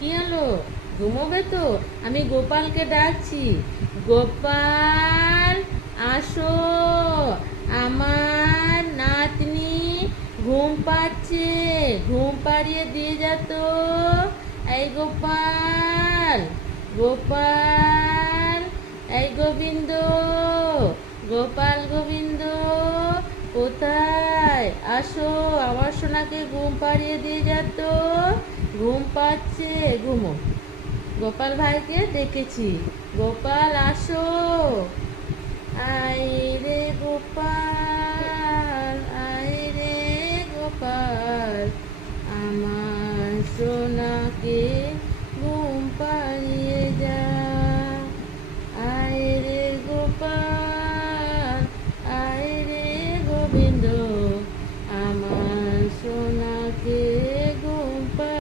কি হলো? ঘুমোবে তো? আমি গোপালকে ডাকছি। গোপাল, আসো। আমার নাতনি ঘুম পাচ্ছে, ঘুম পাড়িয়ে দিয়ে যা তো। এই গোপাল, গোপাল, এই গোবিন্দ, গোপাল গোবিন্দ, কোথায়? আসো, আমার সোনাকে ঘুম পাড়িয়ে দিয়ে যা তো। ঘুম পাচ্ছে, ঘুমো। গোপাল ভাইকে ডেকেছি। গোপাল, আসো। আয় রে গোপাল, আয় রে গোপাল।